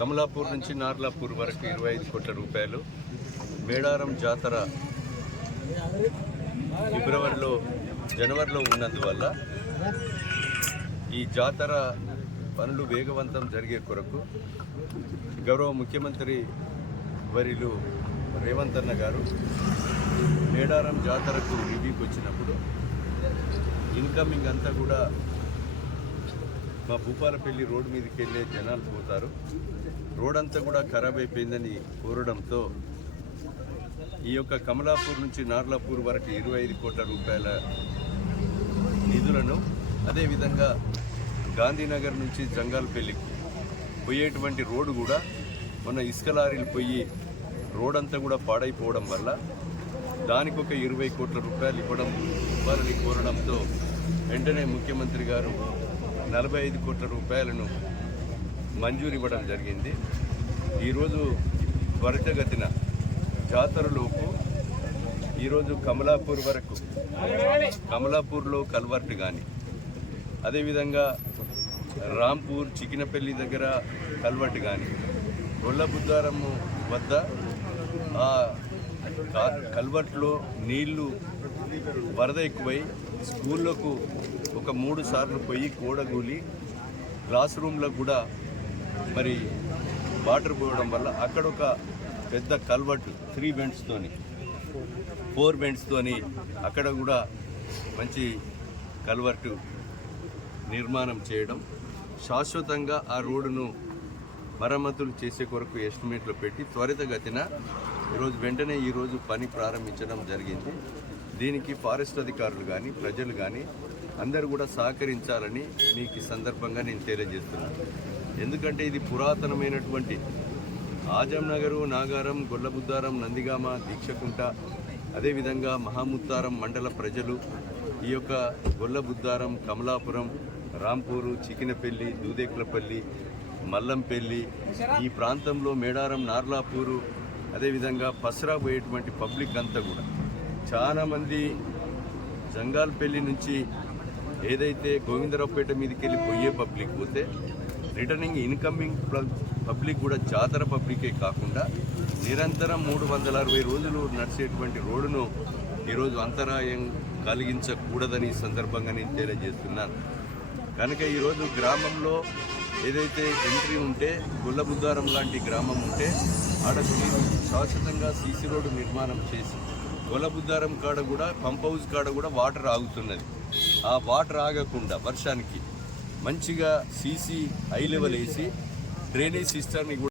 కమలాపూర్ నుంచి నార్లాపూర్ వరకు ఇరవై ఐదు కోట్ల రూపాయలు. మేడారం జాతర ఫిబ్రవరిలో జనవరిలో ఉన్నందువల్ల ఈ జాతర పనులు వేగవంతం జరిగే కొరకు గౌరవ ముఖ్యమంత్రి వరిలు రేవంత్ అన్న గారు మేడారం జాతరకు రివ్యూకి వచ్చినప్పుడు ఇన్కమింగ్ అంతా కూడా మా భూపాలపల్లి రోడ్డు మీదకి వెళ్ళే జనాలు పోతారు. రోడ్ అంతా కూడా ఖరాబ్ అయిపోయిందని కోరడంతో ఈ యొక్క కమలాపూర్ నుంచి నార్లాపూర్ వరకు ఇరవై ఐదు కోట్ల రూపాయల నిధులను అదేవిధంగా గాంధీనగర్ నుంచి జంగాల్పల్లికి పోయేటువంటి రోడ్డు కూడా మొన్న ఇసుక లారీలు పోయి రోడ్ అంతా కూడా పాడైపోవడం వల్ల దానికి ఒక ఇరవై కోట్ల రూపాయలు ఇవ్వడం ఇవ్వాలని కోరడంతో వెంటనే ముఖ్యమంత్రి గారు నలభై ఐదు కోట్ల రూపాయలను మంజూరు ఇవ్వడం జరిగింది. ఈరోజు త్వరితగతిన జాతరలోపు ఈరోజు కమలాపూర్ వరకు కమలాపూర్లో కల్వర్ట్ కానీ అదేవిధంగా రాంపూర్ చికినపల్లి దగ్గర కల్వర్ట్ కానీ గొల్లబుద్దారము వద్ద ఆ కా- కల్వర్ట్లో నీళ్ళు వరద ఎక్కువై స్కూళ్ళకు ఒక మూడు సార్లు పోయి కూడగూలి క్లాస్ రూమ్లకు కూడా మరి వాటర్ పోవడం వల్ల అక్కడ ఒక పెద్ద కల్వర్ట్ త్రీ బెండ్స్తోని ఫోర్ బెండ్స్తోని అక్కడ కూడా మంచి కల్వర్టు నిర్మాణం చేయడం శాశ్వతంగా ఆ రోడ్డును మరమ్మతులు చేసే కొరకు ఎస్టిమేట్లో పెట్టి త్వరితగతిన ఈరోజు వెంటనే ఈరోజు పని ప్రారంభించడం జరిగింది. దీనికి ఫారెస్ట్ అధికారులు కానీ ప్రజలు కానీ అందరూ కూడా సహకరించాలని మీకు ఈ సందర్భంగా నేను తెలియజేస్తున్నాను. ఎందుకంటే ఇది పురాతనమైనటువంటి ఆజంనగరు నాగారం గొల్లబుద్దారం నందిగామ దీక్షకుంట అదేవిధంగా మహాముత్తారం మండల ప్రజలు ఈ యొక్క గొల్లబుద్దారం కమలాపురం రాంపూరు చికినపల్లి దూదేకులపల్లి మల్లంపల్లి ఈ ప్రాంతంలో మేడారం నార్లాపూరు అదేవిధంగా పసరా పోయేటువంటి పబ్లిక్ అంతా కూడా చాలామంది జంగాల్పల్లి నుంచి ఏదైతే గోవిందరావుపేట మీదకి వెళ్ళి పోయే పబ్లిక్ పోతే రిటర్నింగ్ ఇన్కమింగ్ పబ్లిక్ కూడా జాతర పబ్లికే కాకుండా నిరంతరం మూడు వందల అరవై రోజులు నడిచేటువంటి రోడ్డును ఈరోజు అంతరాయం కలిగించకూడదని సందర్భంగా నేను తెలియజేస్తున్నాను. కనుక ఈరోజు గ్రామంలో ఏదైతే ఎంట్రీ ఉంటే గుల్లబుద్దారం లాంటి గ్రామం ఉంటే ఆడ నేను శాశ్వతంగా సీసీ రోడ్డు నిర్మాణం చేసి గొల్లబుద్దారం కాడ కూడా పంప్ హౌస్ కాడ కూడా వాటర్ ఆగుతున్నది. ఆ వాటర్ ఆగకుండా వర్షానికి మంచిగా సీసీ హై లెవెల్ వేసి డ్రైనేజ్ సిస్టమ్ని కూడా